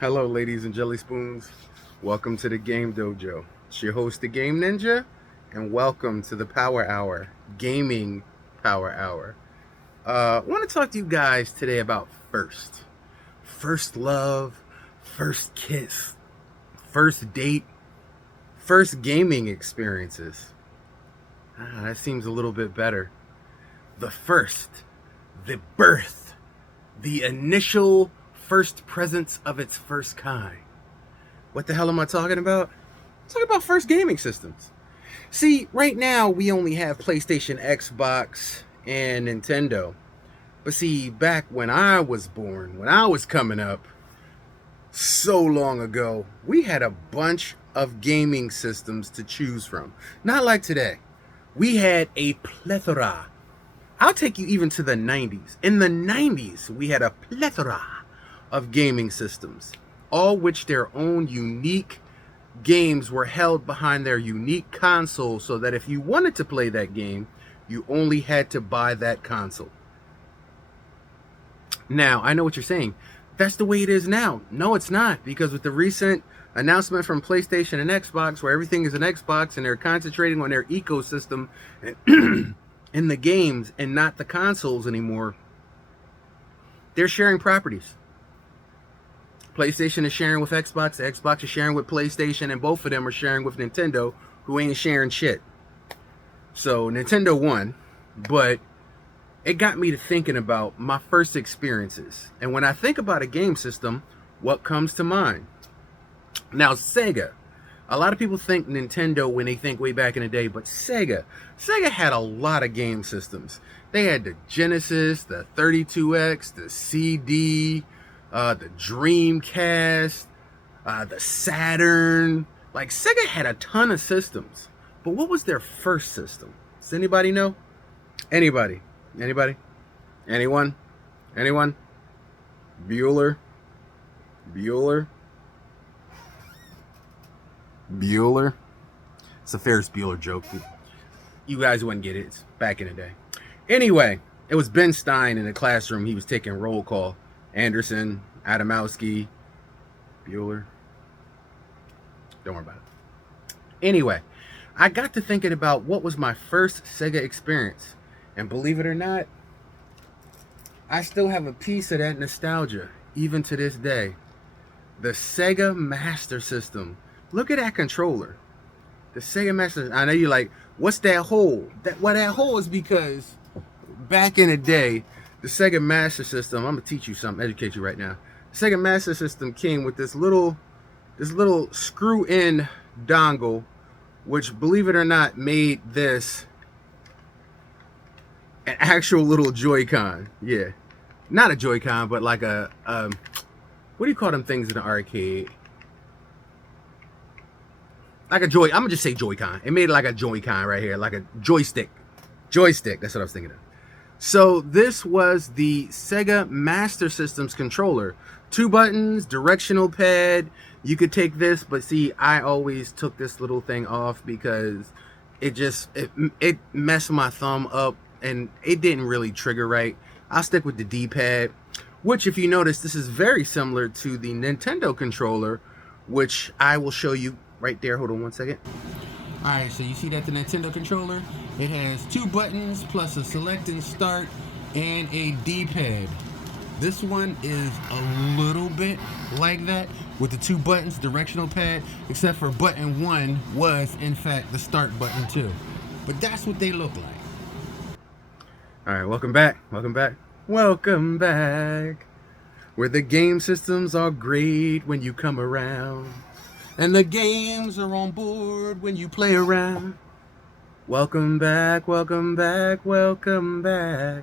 Hello, ladies and jelly spoons. Welcome to the Game Dojo. It's your host, the Game Ninja, and welcome to the Power Hour, Gaming Power Hour. I want to talk to you guys today about first love, first kiss, first date, first gaming experiences. That seems a little bit better. The first, the birth, the initial first presence of its first kind. What the hell am I talking about? I'm talking about first gaming systems. See, right now we only have PlayStation, Xbox, and Nintendo. But see, back when I was born, when I was coming up, so long ago, we had a bunch of gaming systems to choose from. Not like today. We had a plethora. I'll take you even to the 90s. In the 90s, we had a plethora of gaming systems, all which their own unique games were held behind their unique console, so that if you wanted to play that game, you only had to buy that console. Now, I know what you're saying. That's the way it is now. No, it's not, because with the recent announcement from PlayStation and Xbox, where everything is an Xbox and they're concentrating on their ecosystem and in the games and not the consoles anymore, they're sharing properties. PlayStation is sharing with Xbox, Xbox is sharing with PlayStation, and both of them are sharing with Nintendo, who ain't sharing shit. So Nintendo won, but it got me to thinking about my first experiences. And when I think about a game system, what comes to mind? Now, Sega. A lot of people think Nintendo when they think way back in the day, but Sega had a lot of game systems. They had the Genesis, the 32X, the CD, the Dreamcast, the Saturn. Like, Sega had a ton of systems. But what was their first system? Does anybody know? Anybody? Anybody? Anyone? Anyone? Bueller? Bueller? Bueller? It's a Ferris Bueller joke. You guys wouldn't get it. It's back in the day. Anyway, it was Ben Stein in the classroom. He was taking roll call. Anderson, Adamowski, Bueller. Don't worry about it. Anyway, I got to thinking about what was my first Sega experience. And believe it or not, I still have a piece of that nostalgia, even to this day. The Sega Master System. Look at that controller. The Sega Master. I know you're like, what's that hole? That hole is because back in the day, the Sega Master System, I'm gonna teach you something, educate you right now. The Sega Master System came with this little screw-in dongle, which, believe it or not, made this an actual little Joy-Con. Yeah, not a Joy-Con, but like a what do you call them things in the arcade? Like a Joy. I'm gonna just say Joy-Con. It made like a Joy-Con right here, like a joystick. Joystick. That's what I was thinking of. So this was the Sega Master System's controller. 2 buttons, directional pad. You could take this, but see, I always took this little thing off because it messed my thumb up and it didn't really trigger right. I'll stick with the D-pad, which, if you notice, this is very similar to the Nintendo controller, which I will show you right there. Hold on one second. Alright, so you see that the Nintendo controller? It has 2 buttons plus a select and start and a D-pad. This one is a little bit like that with the 2 buttons, directional pad, except for button 1 was in fact the start button too. But that's what they look like. Alright, welcome back. Welcome back. Welcome back. Where the game systems are great when you come around. And the games are on board when you play around. Welcome back, welcome back, welcome back.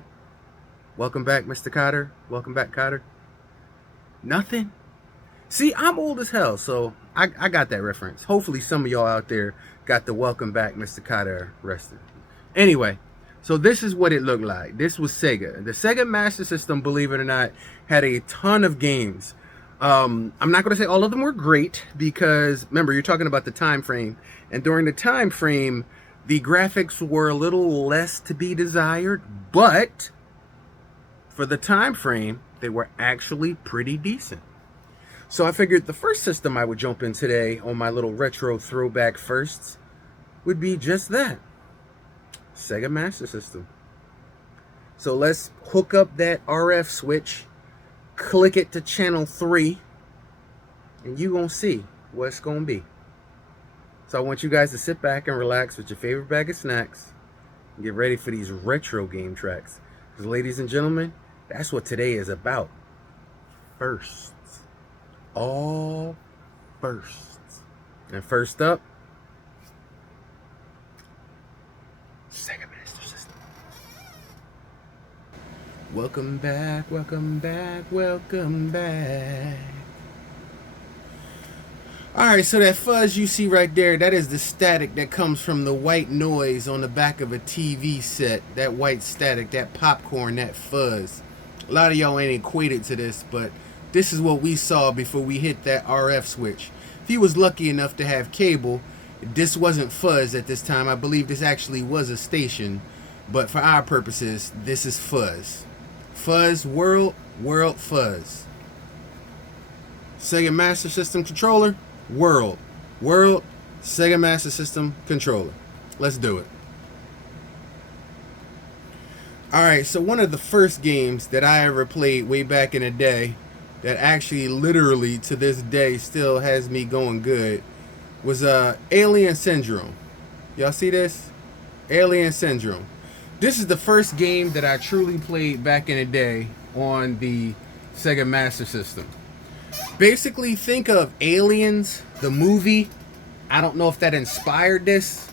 Welcome back, Mr. Cotter. Welcome back, Cotter. Nothing? See, I'm old as hell, so I got that reference. Hopefully some of y'all out there got the welcome back, Mr. Cotter rested. Anyway, so this is what it looked like. This was Sega. The Sega Master System, believe it or not, had a ton of games. I'm not going to say all of them were great because, remember, you're talking about the time frame. And during the time frame, the graphics were a little less to be desired. But for the time frame, they were actually pretty decent. So I figured the first system I would jump in today on my little retro throwback firsts would be just that, Sega Master System. So let's hook up that RF switch, click it to channel 3, and you're going to see what it's going to be. So I want you guys to sit back and relax with your favorite bag of snacks and get ready for these retro game tracks. Because ladies and gentlemen, that's what today is about. Firsts. All firsts. And first up, Sega Master System. Welcome back, welcome back, welcome back. Alright, so that fuzz you see right there, that is the static that comes from the white noise on the back of a TV set. That white static, that popcorn, that fuzz. A lot of y'all ain't equated to this, but this is what we saw before we hit that RF switch. If you was lucky enough to have cable, this wasn't fuzz at this time. I believe this actually was a station, but for our purposes, this is fuzz. Fuzz, world, fuzz. Sega Master System controller, world, Sega Master System controller. Let's do it. Alright, so one of the first games that I ever played way back in the day that actually literally to this day still has me going good was Alien Syndrome. Y'all see this? Alien Syndrome. This is the first game that I truly played back in the day on the Sega Master System. Basically, think of Aliens, the movie. I don't know if that inspired this,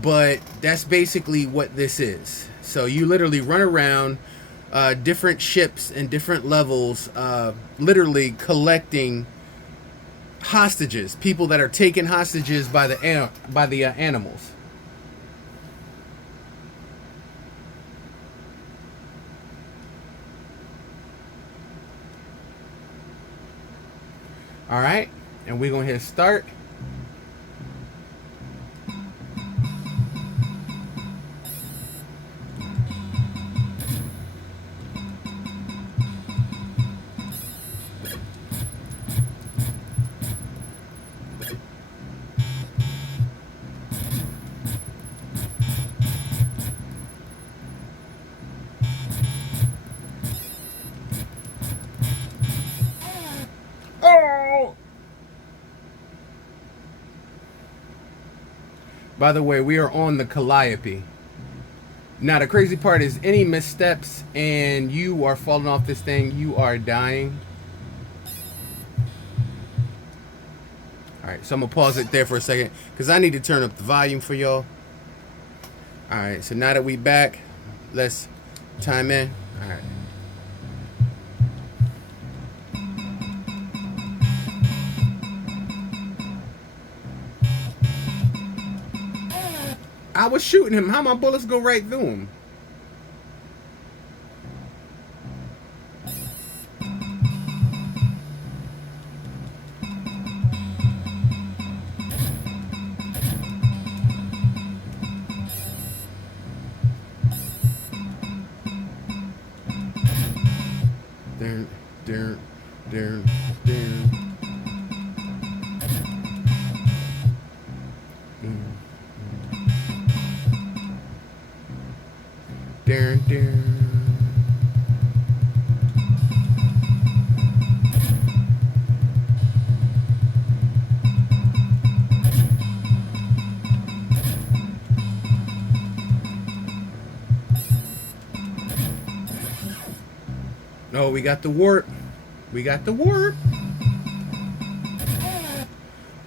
but that's basically what this is. So you literally run around different ships and different levels, literally collecting hostages, people that are taken hostages by the animals. All right, and we're gonna hit start. By the way, we are on the Calliope. Now, the crazy part is any missteps and you are falling off this thing, you are dying. Alright, so I'm going to pause it there for a second because I need to turn up the volume for y'all. Alright, so now that we back, let's time in. Alright. I was shooting him. How my bullets go right through him? There. Oh, we got the warp. We got the warp.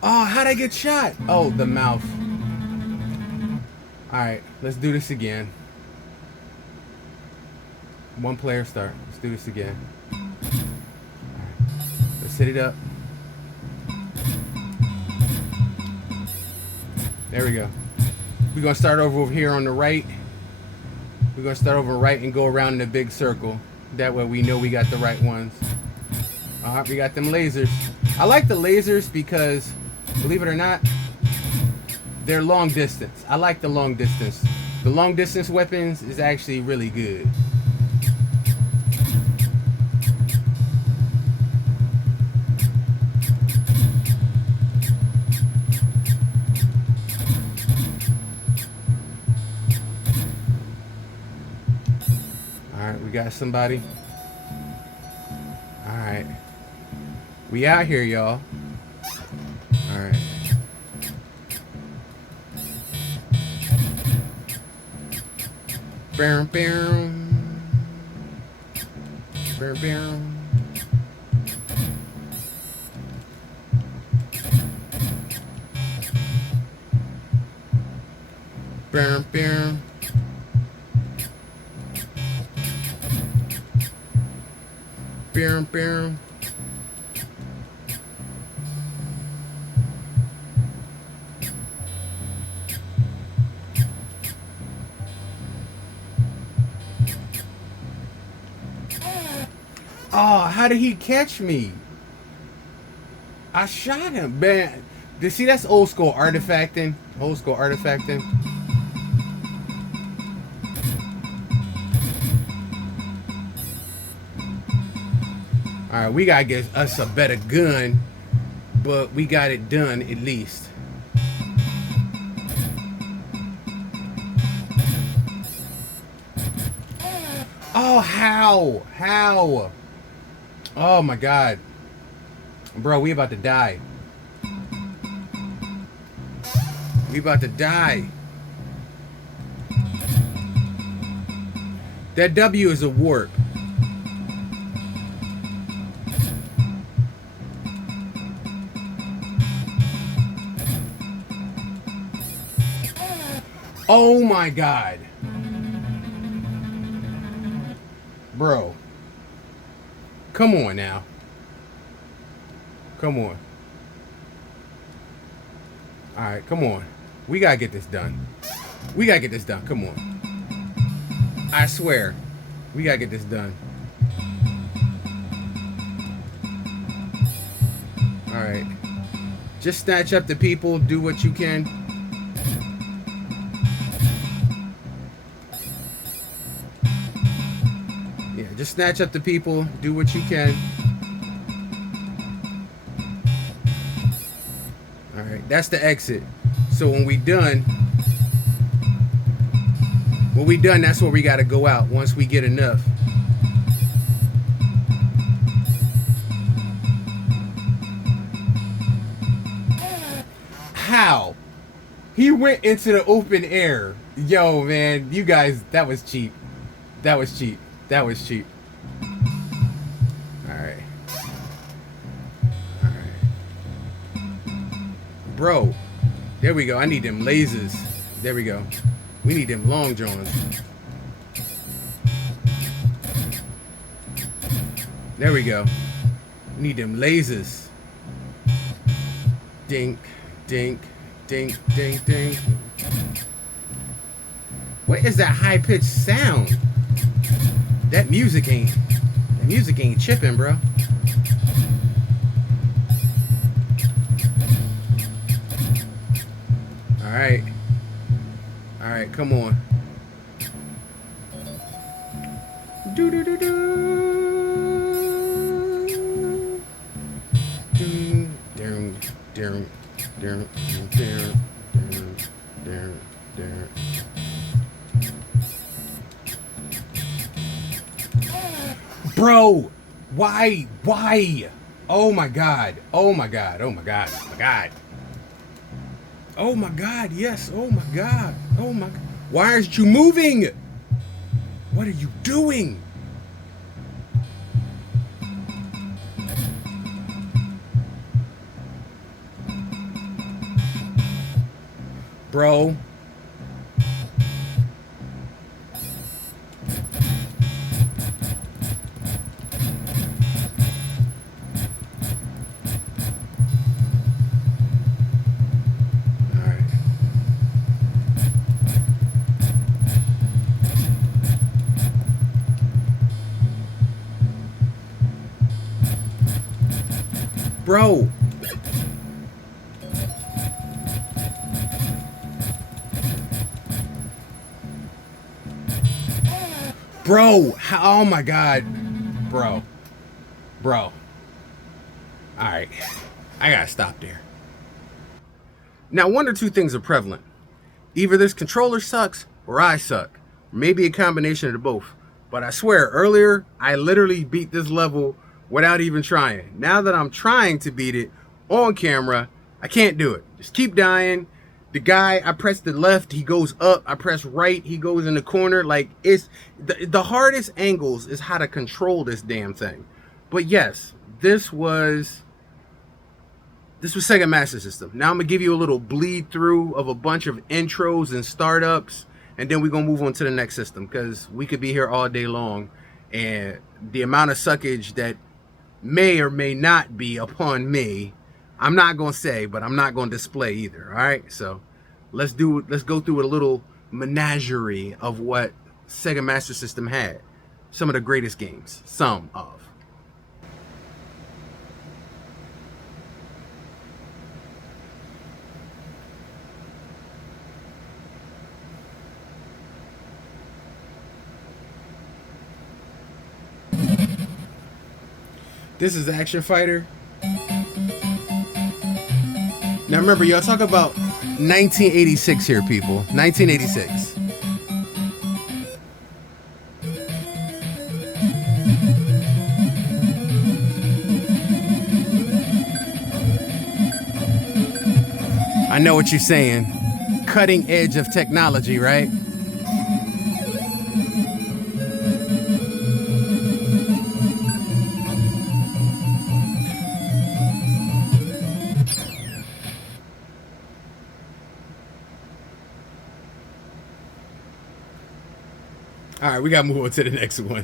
Oh, how'd I get shot? Oh, the mouth. Alright, let's do this again. One player start. Let's do this again. Alright, let's hit it up. There we go. We're going to start over here on the right. We're going to start over right and go around in a big circle. That way we know we got the right ones. Alright, we got them lasers. I like the lasers because, believe it or not, they're long distance. I like the long distance. The long distance weapons is actually really good. We got somebody. All right. We out here, y'all. All right. Bam, bam. Bam, bam. Bam, bam. Bam, bam. Oh, how did he catch me? I shot him, man. You see, that's old school artifacting. Old school artifacting. All right, we gotta get us a better gun, but we got it done at least. Oh, how? How? Oh my God. Bro, we about to die. We about to die. That W is a warp. Oh my God. Bro. Come on now. Come on. Alright, come on. We gotta get this done. We gotta get this done. Come on. I swear. We gotta get this done. Alright. Just snatch up the people. Do what you can. Yeah, just snatch up the people. Do what you can. Alright, that's the exit. So when we done, that's where we gotta go out once we get enough. How? He went into the open air. Yo, man, you guys, that was cheap. That was cheap. That was cheap. Alright. Bro, there we go. I need them lasers. There we go. We need them long johns. There we go. We need them lasers. Dink, dink, dink, dink, dink. What is that high-pitched sound? That music ain't chipping, bro. Alright. Alright, come on. Do do do do. Doom, doom, doom, doom, doom, doom, doom, doom. Bro, why? Why? Oh my God. Oh my God. Oh my God. Oh my God. Oh my God, yes. Oh my God. Oh my God. Why aren't you moving? What are you doing? Bro. Bro. Bro. Oh my God. Bro. Bro. Alright. I gotta stop there. Now, one or two things are prevalent. Either this controller sucks or I suck. Maybe a combination of the both. But I swear, earlier, I literally beat this level without even trying. Now that I'm trying to beat it on camera, I can't do it. Just keep dying. The guy, I press the left, he goes up. I press right, he goes in the corner. Like, it's the hardest angles is how to control this damn thing. But yes, this was Sega Master System. Now I'm gonna give you a little bleed through of a bunch of intros and startups, and then we're gonna move on to the next system, because we could be here all day long, and the amount of suckage that may or may not be upon me, I'm not gonna say, but I'm not gonna display either. All right, so let's go through a little menagerie of what Sega Master System had. Some of the greatest games, some of. This is Action Fighter. Now remember, y'all talk about 1986 here, people. 1986. I know what you're saying. Cutting edge of technology, right? All right, we got to move on to the next one.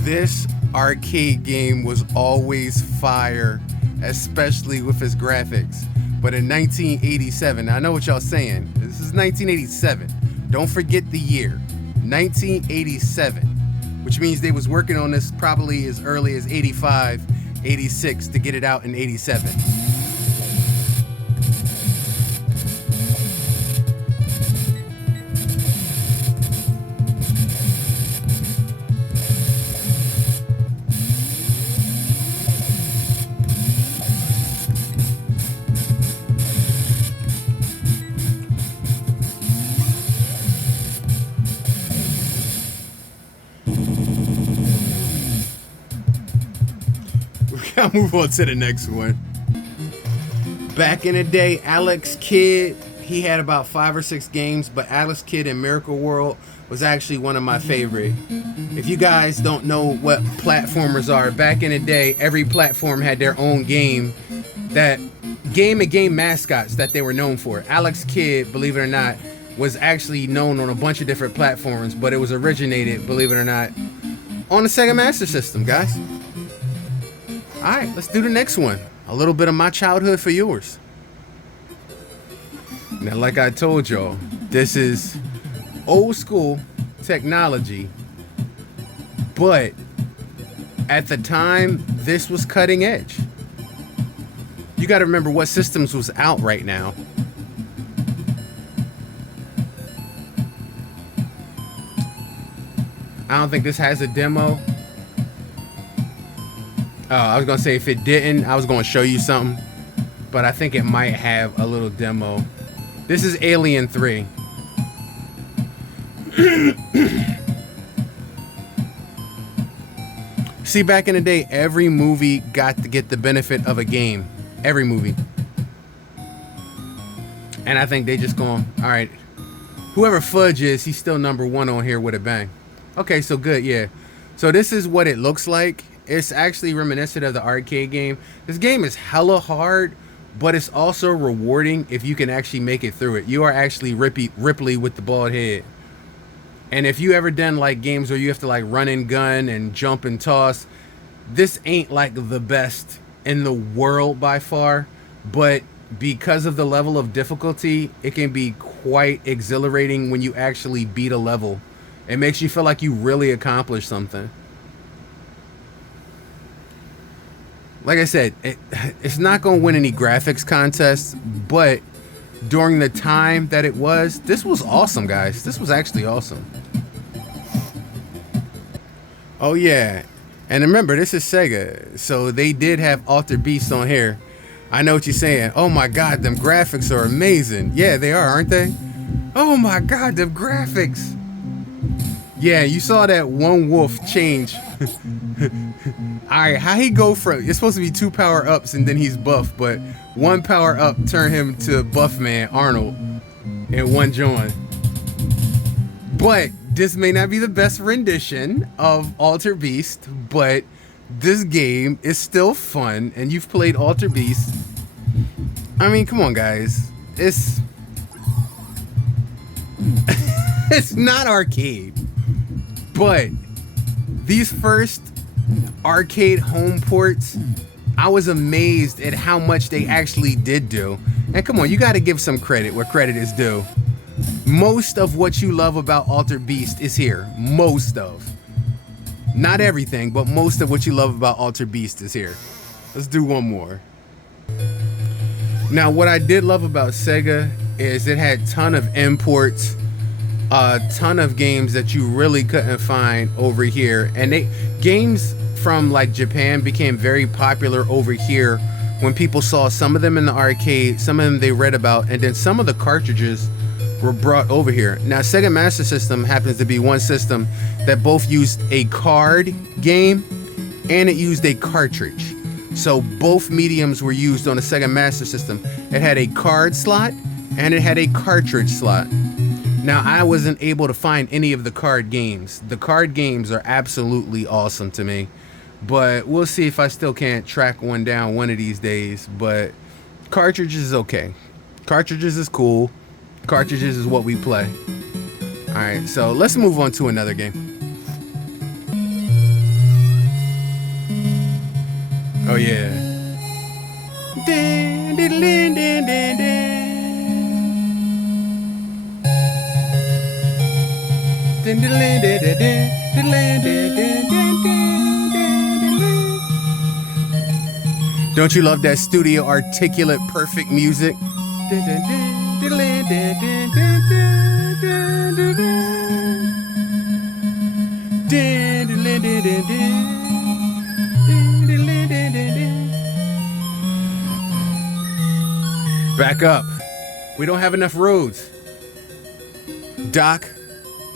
This arcade game was always fire, especially with its graphics. But in 1987, I know what y'all saying. This is 1987. Don't forget the year. 1987, which means they was working on this probably as early as 85, 86 to get it out in 87. I'll move on to the next one. Back in the day, Alex Kidd, he had about 5 or 6 games, but Alex Kidd in Miracle World was actually one of my favorite. If you guys don't know what platformers are, back in the day, every platform had their own game, that game and game mascots that they were known for. Alex Kidd, believe it or not, was actually known on a bunch of different platforms, but it was originated, believe it or not, on the Sega Master System, guys. All right, let's do the next one. A little bit of my childhood for yours. Now, like I told y'all, this is old school technology, but at the time, this was cutting edge. You got to remember what systems was out right now. I don't think this has a demo. I was gonna say if it didn't, I was gonna show you something, but I think it might have a little demo. This is Alien 3. See, back in the day, every movie got to get the benefit of a game. Every movie. And I think they just going, all right, whoever Fudge is, he's still #1 on here with a bang. Okay, so good, yeah. So this is what it looks like. It's actually reminiscent of the arcade game. This game is hella hard, but it's also rewarding if you can actually make it through it. You are actually Ripley with the bald head. And if you ever done like games where you have to like run and gun and jump and toss, this ain't like the best in the world by far, but because of the level of difficulty, it can be quite exhilarating when you actually beat a level. It makes you feel like you really accomplished something. Like I said, it's not going to win any graphics contests, but during the time that it was, this was awesome, guys. This was actually awesome. Oh, yeah. And remember, this is Sega, so they did have Altered Beast on here. I know what you're saying. Oh my God, them graphics are amazing. Yeah, they are, aren't they? Oh my God, them graphics. Yeah, you saw that one wolf change. Alright, how he go from, it's supposed to be 2 power-ups and then he's buff, but 1 power-up turn him to buff man, Arnold, in one joint. But this may not be the best rendition of Alter Beast, but this game is still fun, and you've played Alter Beast. I mean, come on, guys. It's it's not arcade, but these first arcade home ports, I was amazed at how much they actually did do. And come on, you got to give some credit where credit is due. Most of what you love about Alter Beast is here. Most of. Not everything, but most of what you love about Alter Beast is here. Let's do one more. Now, what I did love about Sega is it had a ton of imports, a ton of games that you really couldn't find over here. And games from like Japan became very popular over here when people saw some of them in the arcade, some of them they read about, and then some of the cartridges were brought over here. Now, Sega Master System happens to be one system that both used a card game and it used a cartridge. So both mediums were used on the Sega Master System. It had a card slot and it had a cartridge slot. Now, I wasn't able to find any of the card games. The card games are absolutely awesome to me, but we'll see if I still can't track one down one of these days. But cartridges is okay. Cartridges is cool. Cartridges is what we play. All right, so let's move on to another game. Oh yeah. Don't you love that studio articulate perfect music? Back up. We don't have enough roads. Doc,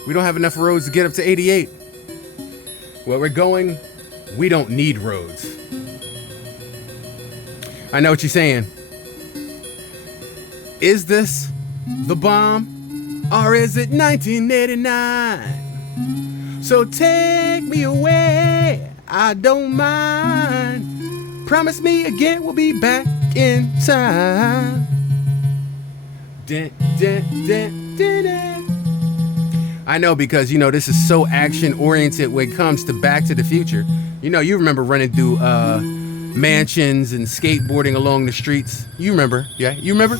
we don't have enough roads to get up to 88. Where we're going, we don't need roads. I know what you're saying. Is this the bomb? Or is it 1989? So take me away, I don't mind. Promise me again we'll be back in time. Dun, dun, dun, dun, dun. I know, because you know this is so action oriented when it comes to Back to the Future. You know, you remember running through mansions and skateboarding along the streets. You remember, yeah? You remember?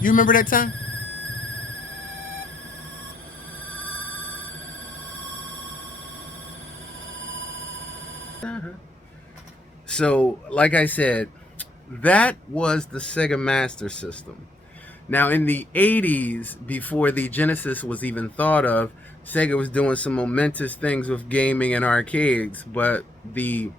You remember that time? So, like I said, that was the Sega Master System. Now, in the 80s, before the Genesis was even thought of, Sega was doing some momentous things with gaming and arcades, but the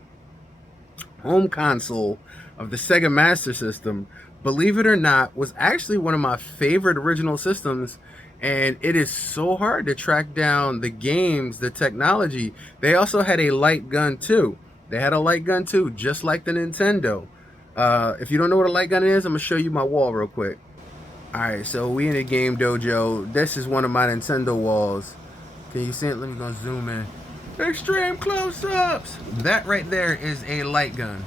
home console of the Sega Master System, believe it or not, was actually one of my favorite original systems, and it is so hard to track down the games, the technology. They also had a light gun too. They had a light gun too, just like the Nintendo. If you don't know what a light gun is, I'm gonna show you my wall real quick. Alright, so we in the game dojo. This is one of my Nintendo walls. Can you see it? Let me go zoom in. Extreme close-ups! That right there is a light gun.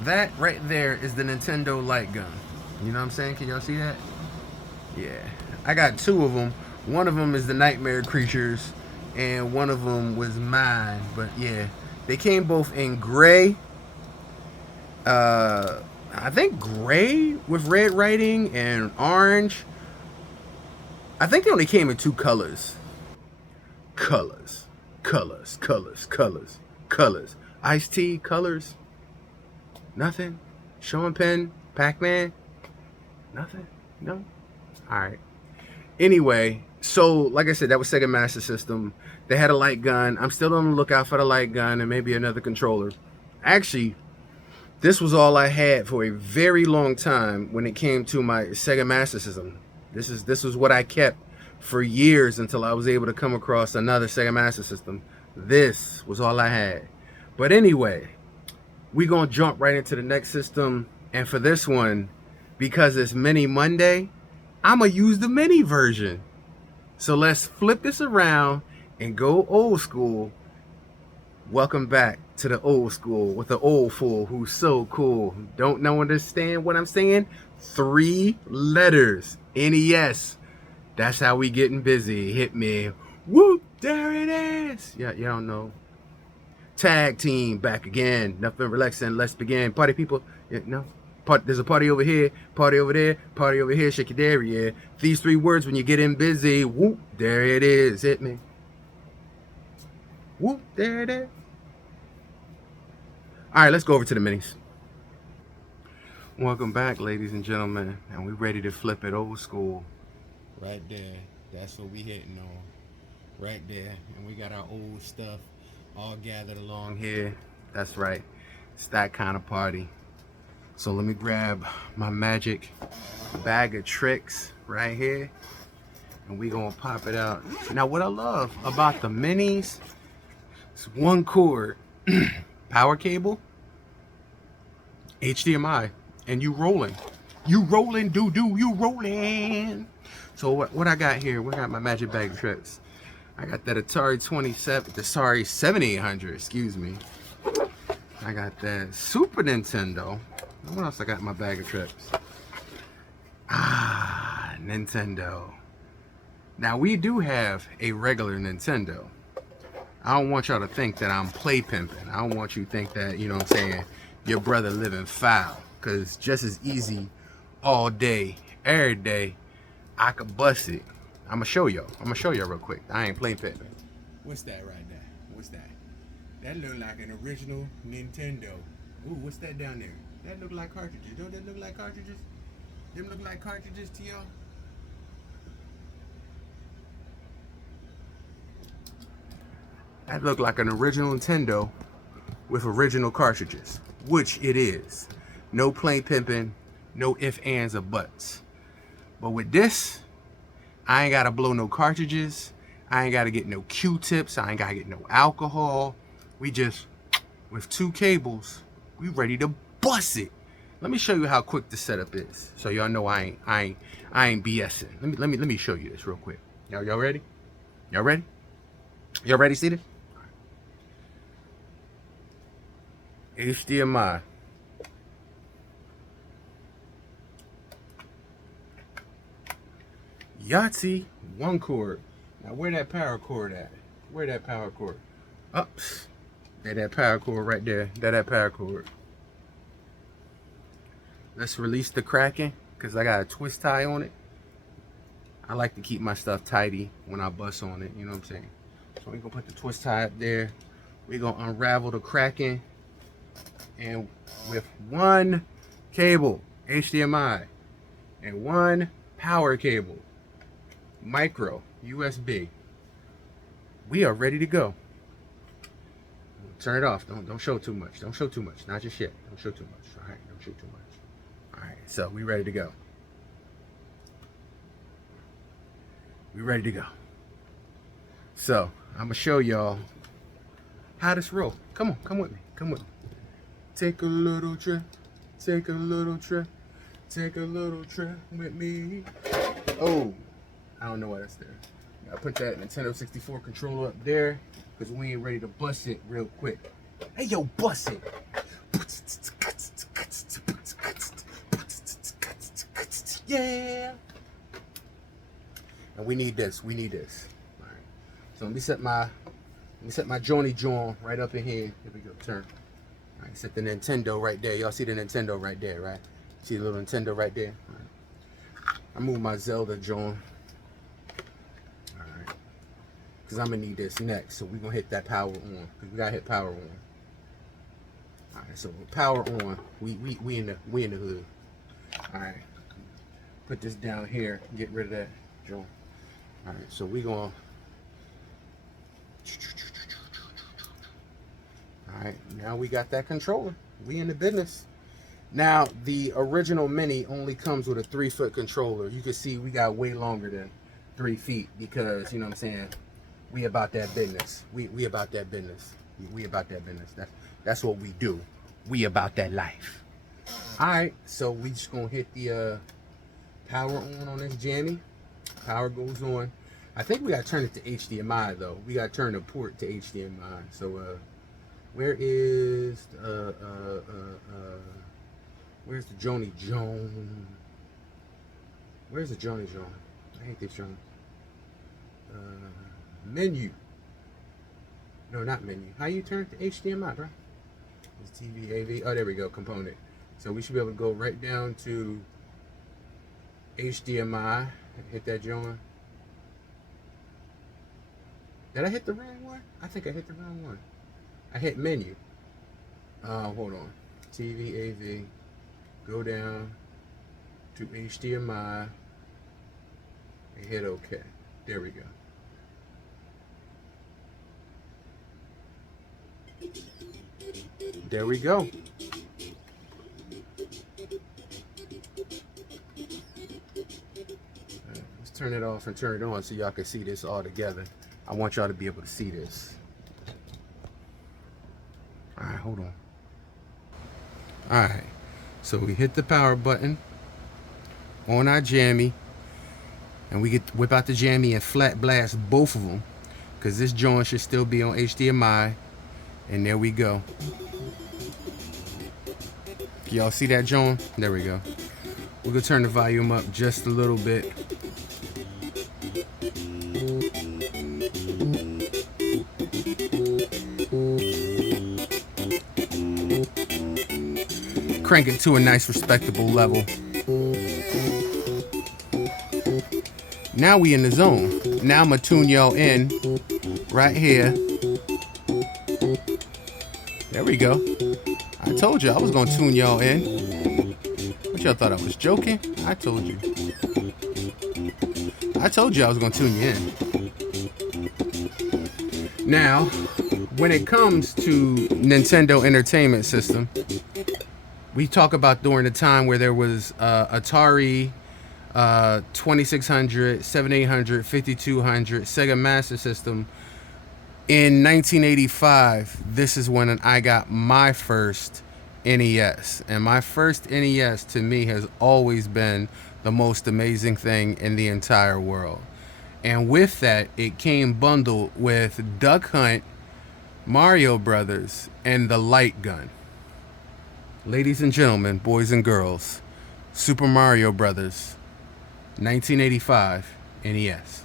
That right there is the Nintendo light gun. You know what I'm saying? Can y'all see that? Yeah. I got two of them. One of them is the Nightmare Creatures, and one of them was mine. But yeah, they came both in gray. I think gray with red writing and orange. I think they only came in two colors. Colors. Iced tea, colors. Nothing. Showing pen, Pac-Man. Nothing. No. All right. Anyway, so like I said, that was Sega Master System. They had a light gun. I'm still on the lookout for the light gun and maybe another controller. Actually, This was all I had for a very long time when it came to my Sega Master System. This was what I kept for years until I was able to come across another Sega Master System. This was all I had. But anyway, we gonna jump right into the next system. And for this one, because it's Mini Monday, I'm gonna use the mini version. So let's flip this around and go old school. Welcome back to the old school with the old fool who's so cool. Don't understand what I'm saying? 3 letters. NES. That's how we getting busy. Hit me. Whoop, there it is. Yeah, you don't know. Tag team back again. Nothing relaxing. Let's begin. Party people. Yeah, no. There's a party over here, party over there, party over here. Shake your derriere. These 3 words when you get in busy. Whoop, there it is. Hit me. Whoop, there it is. All right, let's go over to the minis. Welcome back, ladies and gentlemen, and we're ready to flip it old school. Right there, that's what we hitting on. Right there, and we got our old stuff all gathered along here. That's right, it's that kind of party. So let me grab my magic bag of tricks right here, and we gonna pop it out. Now, what I love about the minis, it's 1 cord. Power cable, HDMI, and you rolling, you rolling. So what I got here? We got my magic bag of tricks. I got that Atari 7800. Excuse me. I got that Super Nintendo. What else I got in my bag of tricks? Nintendo. Now we do have a regular Nintendo. I don't want y'all to think that I'm play pimping. I don't want you to think that, you know what I'm saying, your brother living foul. Because just as easy all day, every day, I could bust it. I'm going to show y'all. I'm going to show y'all real quick. I ain't play pimping. What's that right there? What's that? That look like an original Nintendo. Ooh, what's that down there? That look like cartridges. Don't that look like cartridges? Them look like cartridges to y'all? That looked like an original Nintendo with original cartridges, which it is. No plain pimping, no ifs, ands, or buts. But with this, I ain't gotta blow no cartridges. I ain't gotta get no Q-tips. I ain't gotta get no alcohol. We just, with 2 cables, we ready to bust it. Let me show you how quick the setup is, so y'all know I ain't BSing. Let me show you this real quick. Y'all ready? Y'all ready? Y'all ready, see this? HDMI. Yahtzee, 1 cord. Now where that power cord at? Where that power cord? Ups. There that power cord right there. That power cord. Let's release the Kraken, because I got a twist tie on it. I like to keep my stuff tidy when I bust on it, you know what I'm saying? So we're gonna put the twist tie up there. We're gonna unravel the Kraken. And with 1 cable, HDMI, and 1 power cable, micro USB, we are ready to go. Turn it off. Don't show too much. Don't show too much. Not just yet. Don't show too much. All right. Don't show too much. All right. So we ready to go. We ready to go. So I'm gonna show y'all how this roll. Come on. Come with me. Come with me. Take a little trip. Take a little trip. Take a little trip with me. Oh, I don't know why that's there. I put that Nintendo 64 controller up there because we ain't ready to bust it real quick. Hey, yo, bust it. Yeah. And we need this. We need this. All right. So let me set my Johnny John right up in here. Here we go. Turn. All right. Set the Nintendo right there. Y'all see the Nintendo right there, right? See the little Nintendo right there. All right. I move my Zelda John. Because I'm going to need this next. So we're going to hit that power on. Because we got to hit power on. Alright, so with power on, we in the hood. Alright. Put this down here. Get rid of that joint. Alright, so we're going to... Alright, now we got that controller. We in the business. Now, the original Mini only comes with a 3-foot controller. You can see we got way longer than 3 feet because, you know what I'm saying, we about that business. We about that business. We about that business. That's what we do. We about that life. All right, so we just gonna hit the power on this jammy. Power goes on. I think we gotta turn it to HDMI though. We gotta turn the port to HDMI. So where is where's the Joni Joan? Where's the Joni Joan? I hate this Joan. Menu. No, not menu. How you turn it to HDMI, bro? It's TV, AV. Oh, there we go. Component. So we should be able to go right down to HDMI. Hit that joint. Did I hit the wrong one? I think I hit the wrong one. I hit menu. Hold on. TV, AV. Go down to HDMI and hit OK. There we go. There we go. Let's turn it off and turn it on so y'all can see this all together. I want y'all to be able to see this. All right, hold on. All right, so we hit the power button on our jammy, and we get to whip out the jammy and flat blast both of them, because this joint should still be on HDMI. And there we go. Y'all see that joint? There we go. We're gonna turn the volume up just a little bit. Crank it to a nice respectable level. Now we in the zone. Now I'm gonna tune y'all in right here. There we go. I told you I was gonna tune y'all in. What, y'all thought I was joking? I told you. I told you I was gonna tune you in. Now, when it comes to Nintendo Entertainment System, we talk about during the time where there was Atari 2600, 7800, 5200, Sega Master System. In 1985, this is when I got my first NES. And my first NES to me has always been the most amazing thing in the entire world. And with that, it came bundled with Duck Hunt, Mario Brothers, and the Light Gun. Ladies and gentlemen, boys and girls, Super Mario Brothers, 1985 NES.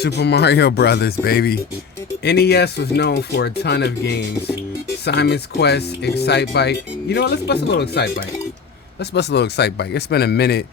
Super Mario Brothers, baby. NES was known for a ton of games. Simon's Quest, Excitebike. You know what? Let's bust a little Excitebike. Let's bust a little Excitebike. It's been a minute.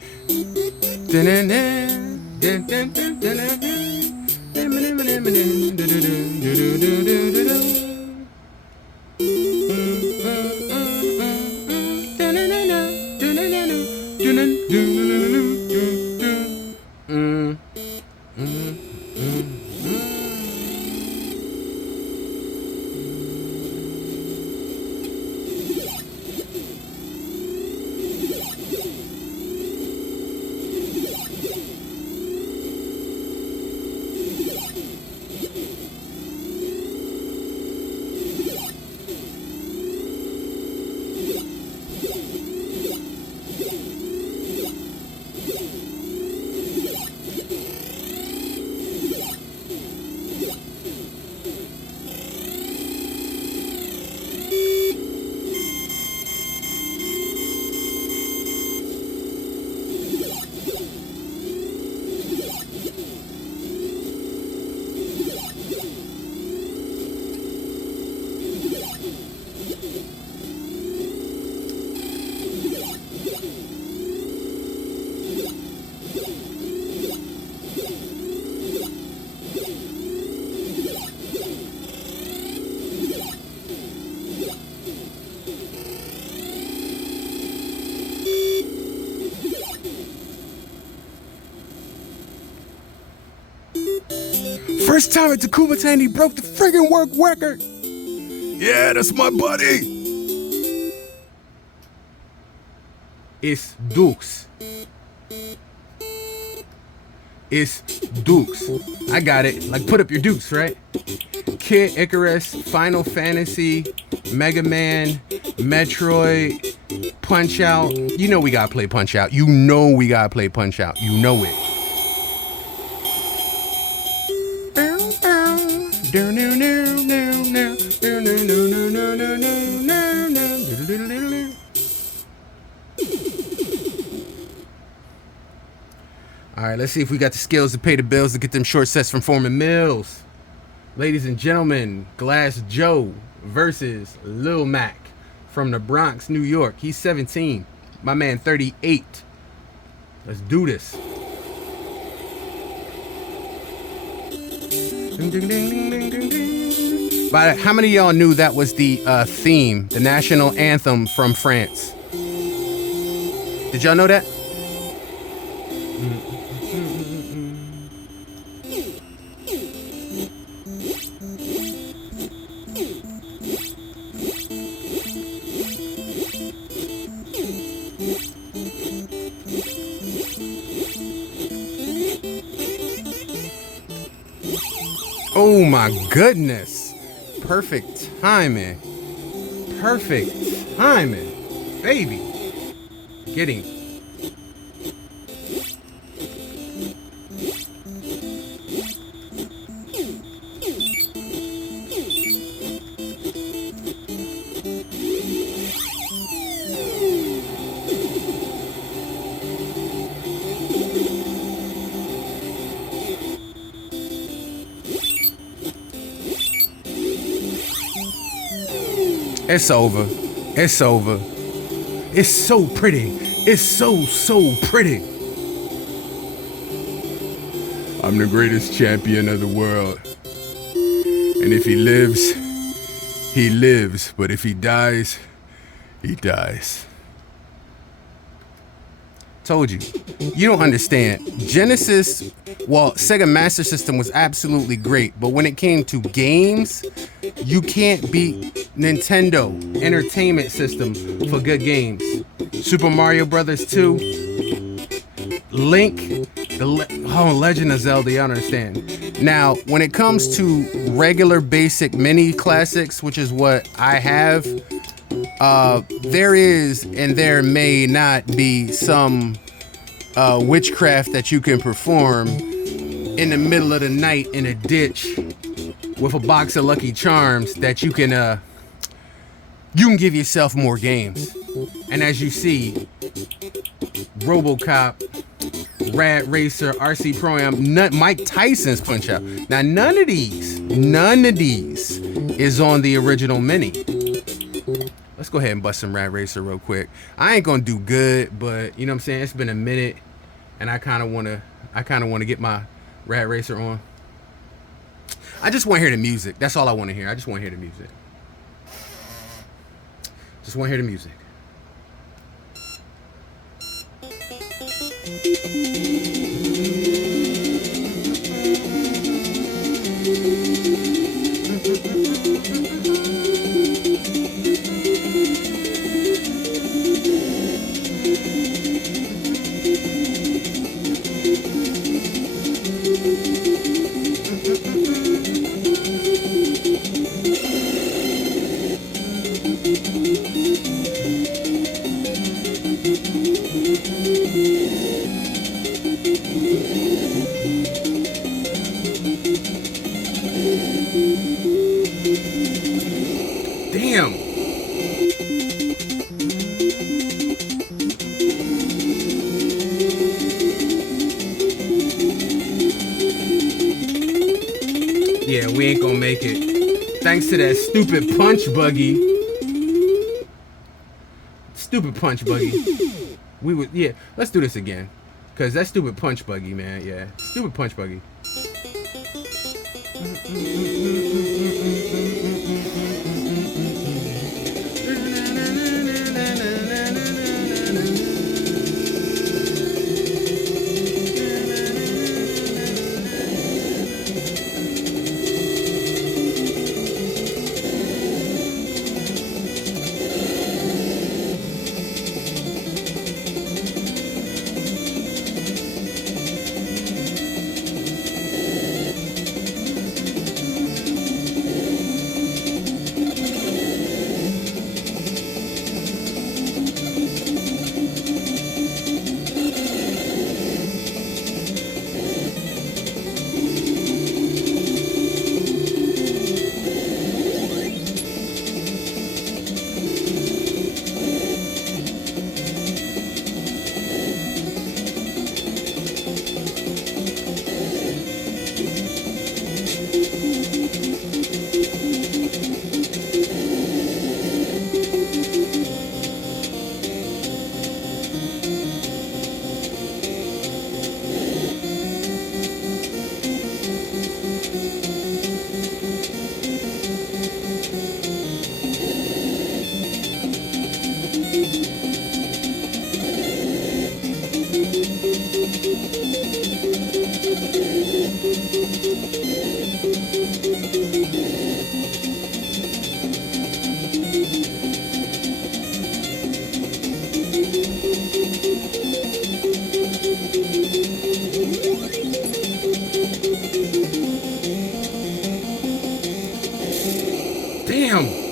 First time at Takuba Tan, he broke the friggin' work record. Yeah, that's my buddy. It's Dukes. It's Dukes. I got it. Like, put up your Dukes, right? Kid Icarus, Final Fantasy, Mega Man, Metroid, Punch Out. You know we gotta play Punch Out. You know we gotta play Punch Out. You know it. All right, let's see if we got the skills to pay the bills to get them short sets from Foreman Mills. Ladies and gentlemen, Glass Joe versus Lil Mac from the Bronx, New York. He's 17. My man 38. Let's do this. But how many of y'all knew that was the theme, the national anthem from France? Did y'all know that? Oh my goodness. Perfect timing. Perfect timing. Baby. Get him. It's over. It's over. It's so pretty. It's so pretty. I'm the greatest champion of the world. And if he lives, he lives. But if he dies, he dies. Told you. You don't understand. Genesis, well, Sega Master System was absolutely great, but when it came to games, you can't beat Nintendo Entertainment System for good games. Super Mario Brothers 2, Link, Legend of Zelda, y'all understand. Now, when it comes to regular basic mini classics, which is what I have, there is and there may not be some witchcraft that you can perform in the middle of the night in a ditch with a box of Lucky Charms that you can give yourself more games. And as you see, RoboCop Rad Racer, RC Pro-Am, Mike Tyson's Punch Out. Now, none of these is on the original Mini. Let's go ahead and bust some Rad Racer real quick. I ain't gonna do good, but you know what I'm saying? It's been a minute, and I kind of wanna get my Rad Racer on. I just want to hear the music. That's all I want to hear. I just want to hear the music. Just want to hear the music. Damn. Yeah, we ain't gonna make it. Thanks to that stupid punch buggy. Stupid punch buggy. We would, yeah, let's do this again. Cause that stupid punch buggy, man, yeah. Stupid punch buggy. Damn.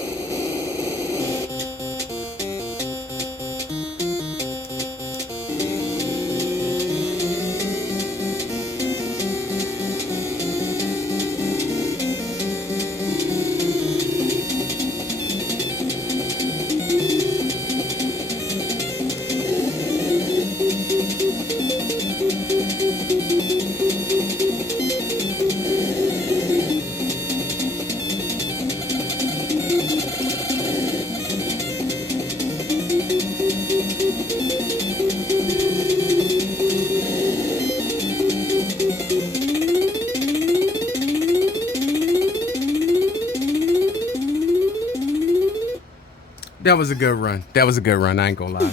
That was a good run. That was a good run. I ain't gonna lie.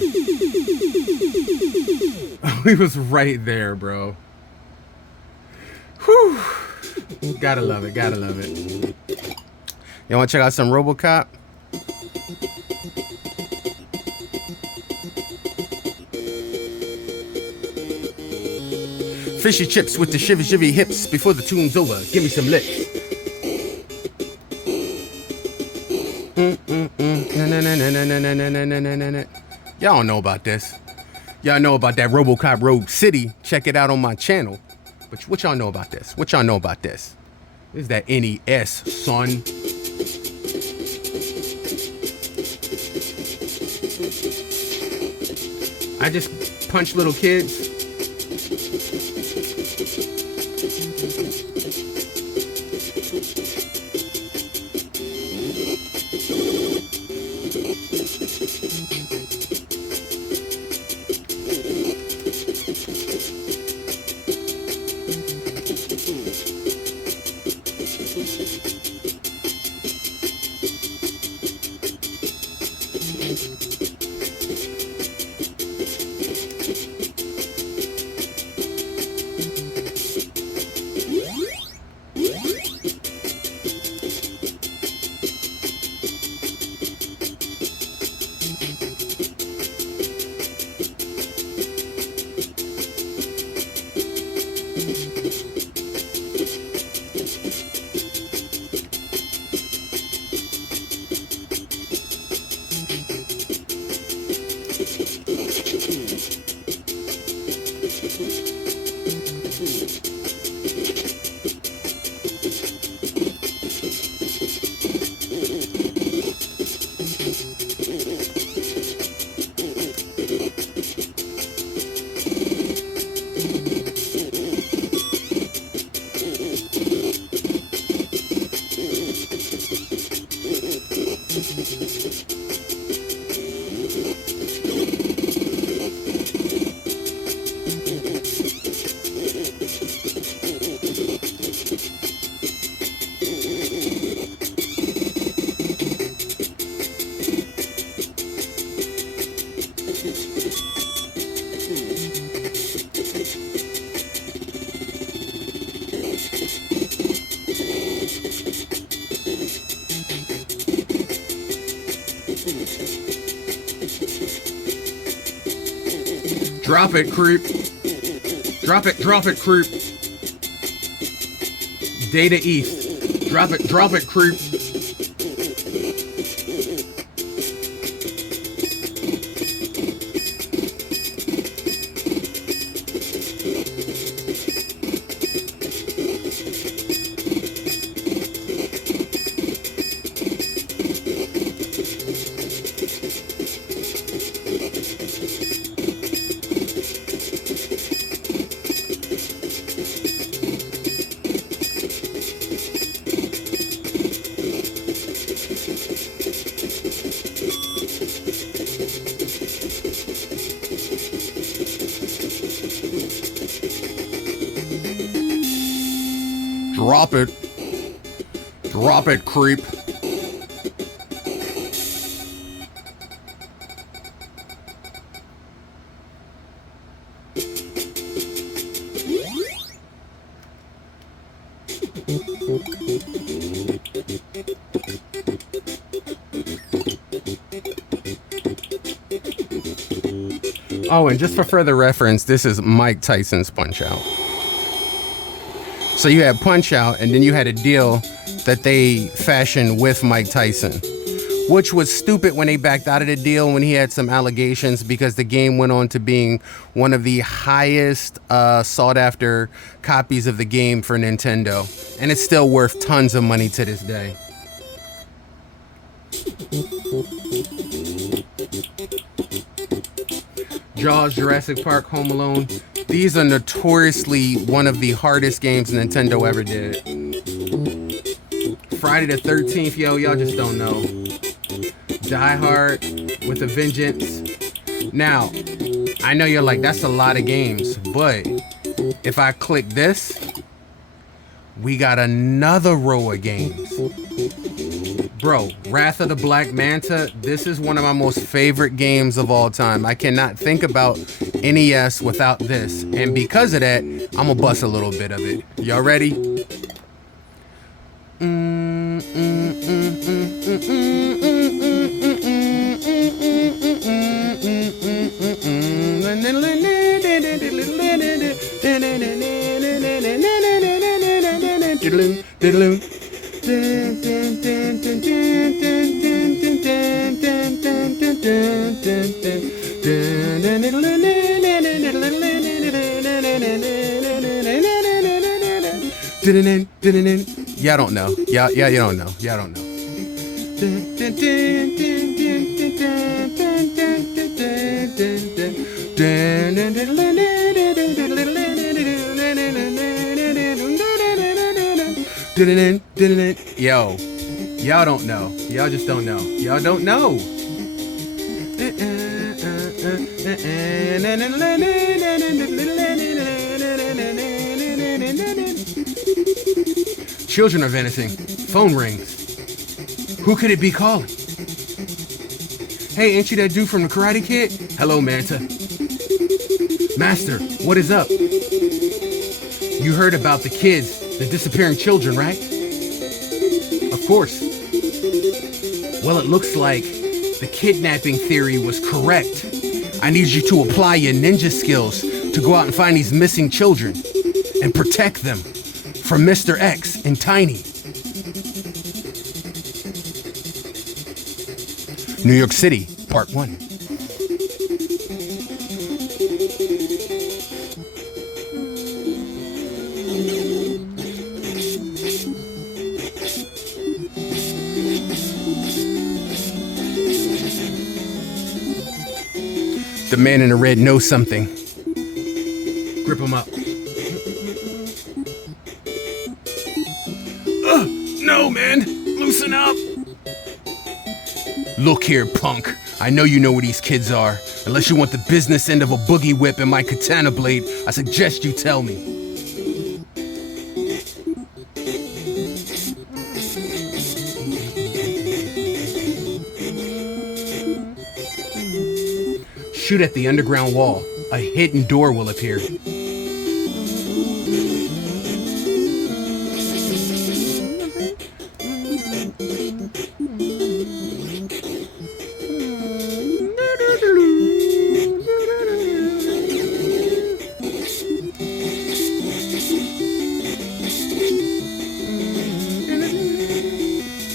We was right there, bro. Whew. Gotta love it. Gotta love it. You want to check out some RoboCop? Fishy chips with the shivy hips before the tune's over. Give me some lips. Y'all don't know about this. Y'all know about that RoboCop Rogue City. Check it out on my channel. But what y'all know about this? What y'all know about this? This is that NES, son. I just punch little kids. Drop it, creep. Drop it, creep. Data East. Drop it, creep. Drop it. Drop it, creep. Oh, and just for further reference, this is Mike Tyson's Punch-Out. So you had Punch-Out, and then you had a deal that they fashioned with Mike Tyson, which was stupid when they backed out of the deal when he had some allegations, because the game went on to being one of the highest sought after copies of the game for Nintendo, and it's still worth tons of money to this day. Jaws, Jurassic Park, Home Alone. These are notoriously one of the hardest games Nintendo ever did. Friday the 13th, yo, y'all just don't know. Die Hard with a Vengeance. Now, I know you're like, that's a lot of games, but if I click this, we got another row of games. Bro, Wrath of the Black Manta, this is one of my most favorite games of all time. I cannot think about NES without this. And because of that, I'm gonna bust a little bit of it. Y'all ready? Y'all don't know. Yeah, you don't know. Y'all don't know. Yo, y'all don't know. Y'all just don't know. Y'all don't know. Children are vanishing. Phone rings. Who could it be calling? Hey, ain't you that dude from the Karate Kid? Hello, Manta. Master, what is up? You heard about the kids, the disappearing children, right? Of course. Well, it looks like the kidnapping theory was correct. I need you to apply your ninja skills to go out and find these missing children and protect them from Mr. X and Tiny. New York City, Part 1. The man in the red knows something. Grip him up. No, man! Loosen up! Look here, punk. I know you know where these kids are. Unless you want the business end of a boogie whip and my katana blade, I suggest you tell me. Shoot at the underground wall. A hidden door will appear.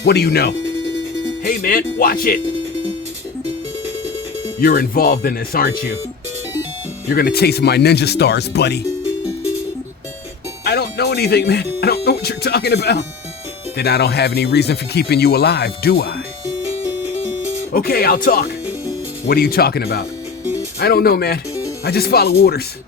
What do you know? Hey man, watch it! You're involved in this, aren't you? You're gonna taste my ninja stars, buddy. I don't know anything, man. I don't know what you're talking about. Then I don't have any reason for keeping you alive, do I? Okay, I'll talk. What are you talking about? I don't know, man. I just follow orders.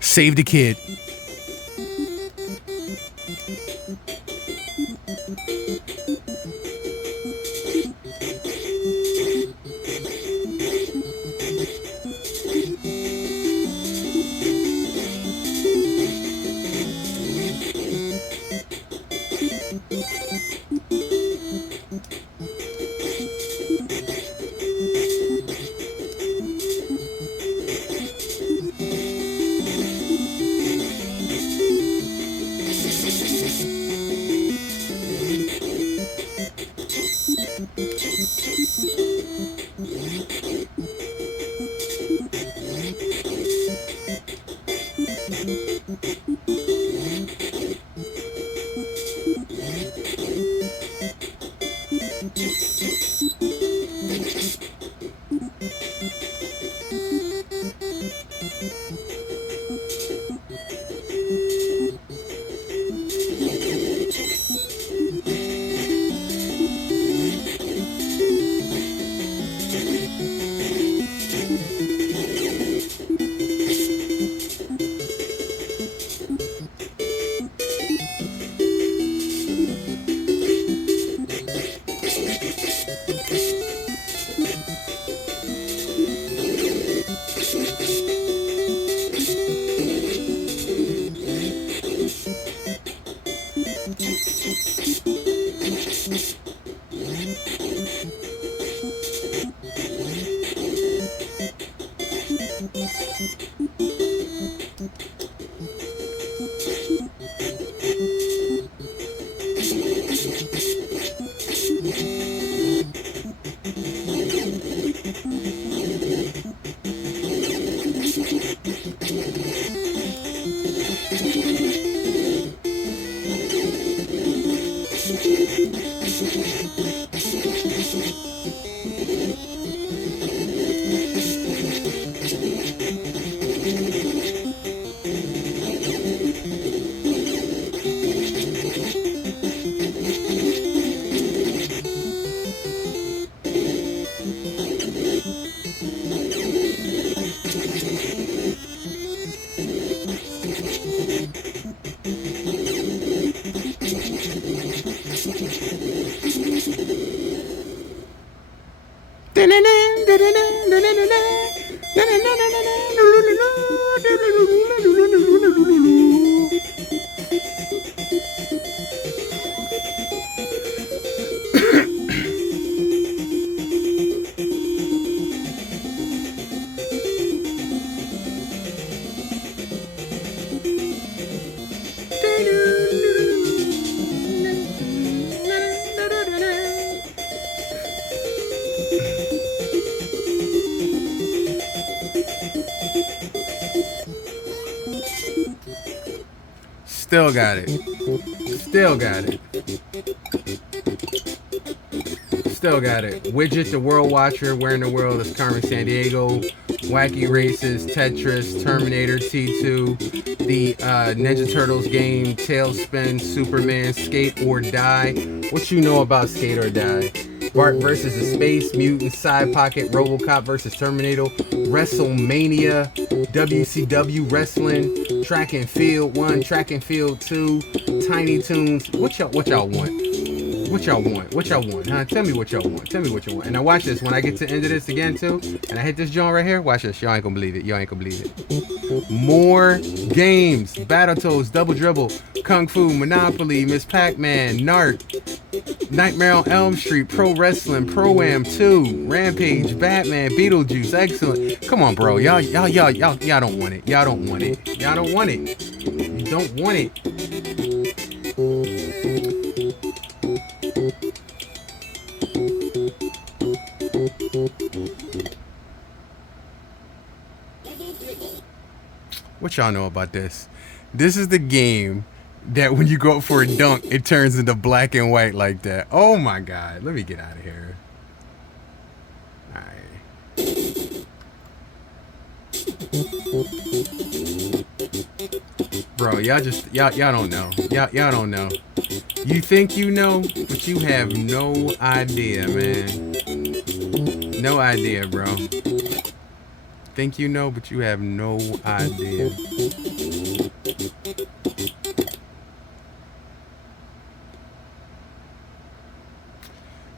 Save the kid. Still got it. Still got it. Still got it. Widget, the World Watcher, Where in the World is Carmen Sandiego, Wacky Races, Tetris, Terminator T2, the Ninja Turtles game, Tailspin, Superman, Skate or Die. What you know about Skate or Die? Bart versus the Space Mutant, Side Pocket, RoboCop versus Terminator, WrestleMania, WCW Wrestling, Track and Field 1, Track and Field 2, Tiny Toons. What y'all want? What y'all want? What y'all want? Huh? Tell me what y'all want. Tell me what you want. And now watch this. When I get to the end of this again too, and I hit this joint right here, watch this. Y'all ain't gonna believe it. Y'all ain't gonna believe it. More games. Battletoads, Double Dribble, Kung Fu, Monopoly, Miss Pac-Man, Narc, Nightmare on Elm Street, Pro Wrestling, Pro-Am 2, Rampage, Batman, Beetlejuice, excellent. Come on, bro. Y'all don't want it. Y'all don't want it. Y'all don't want it. You don't want it. What y'all know about this? This is the game that when you go up for a dunk, it turns into black and white like that. Oh my God. Let me get out of here. All right. Bro, y'all don't know. Y'all don't know. You think you know, but you have no idea, man. No idea, bro. Think you know, but you have no idea.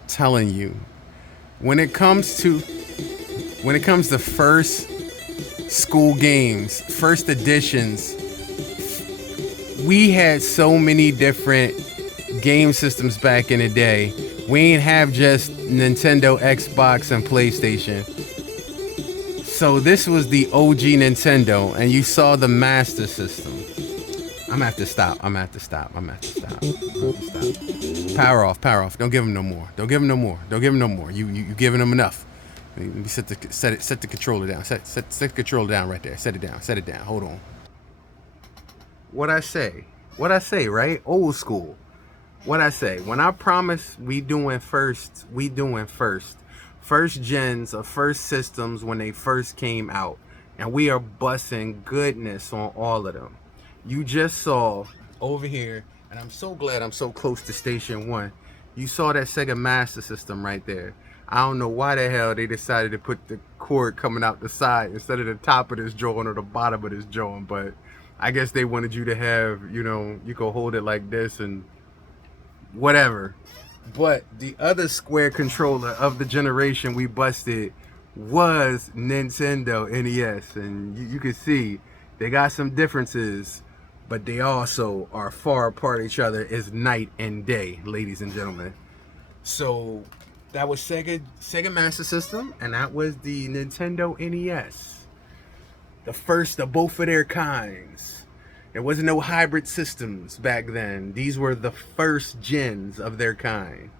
Telling you, when it comes to first school games, first editions, we had so many different game systems back in the day. We ain't have just Nintendo, Xbox, and PlayStation. So this was the OG Nintendo, and you saw the Master System. I'm gonna have to stop. Power off. Don't give him no more. Don't give him no more. You giving him enough. Let me set the controller down. Set the controller down right there. Set it down. Hold on. What I say, right? Old school. What I say, when I promise we doing first. First gens or first systems when they first came out. And we are busting goodness on all of them. You just saw over here, and I'm so glad I'm so close to Station 1. You saw that Sega Master System right there. I don't know why the hell they decided to put the cord coming out the side instead of the top of this joint or the bottom of this joint, but I guess they wanted you to have, you know, you could hold it like this and whatever. But the other square controller of the generation we busted was Nintendo NES, and you can see they got some differences, but they also are far apart each other as night and day, ladies and gentlemen. So that was Sega Master System, and that was the Nintendo NES, the first of both of their kinds. There wasn't no hybrid systems back then. These were the first gens of their kind.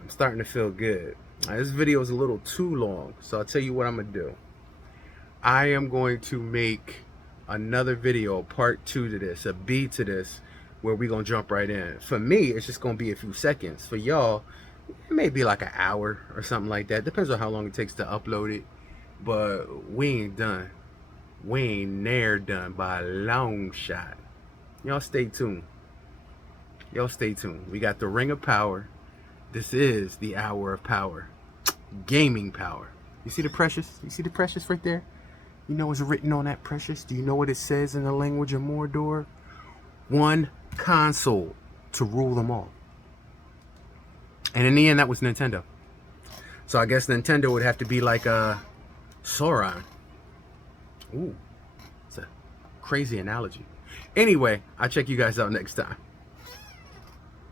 I'm starting to feel good. Now, this video is a little too long, so I'll tell you what I'm gonna do. I am going to make another video, part 2 to this, a B to this, where we're gonna jump right in. For me, it's just gonna be a few seconds. For y'all, it may be like an hour or something like that. Depends on how long it takes to upload it. But we ain't done. We ain't near done by a long shot. Y'all stay tuned. We got the Ring of Power. This is the hour of power. Gaming power. You see the precious? You see the precious right there? You know what's written on that precious? Do you know what it says in the language of Mordor? One console to rule them all. And in the end, that was Nintendo. So I guess Nintendo would have to be like Sauron. Ooh, it's a crazy analogy. Anyway, I'll check you guys out next time.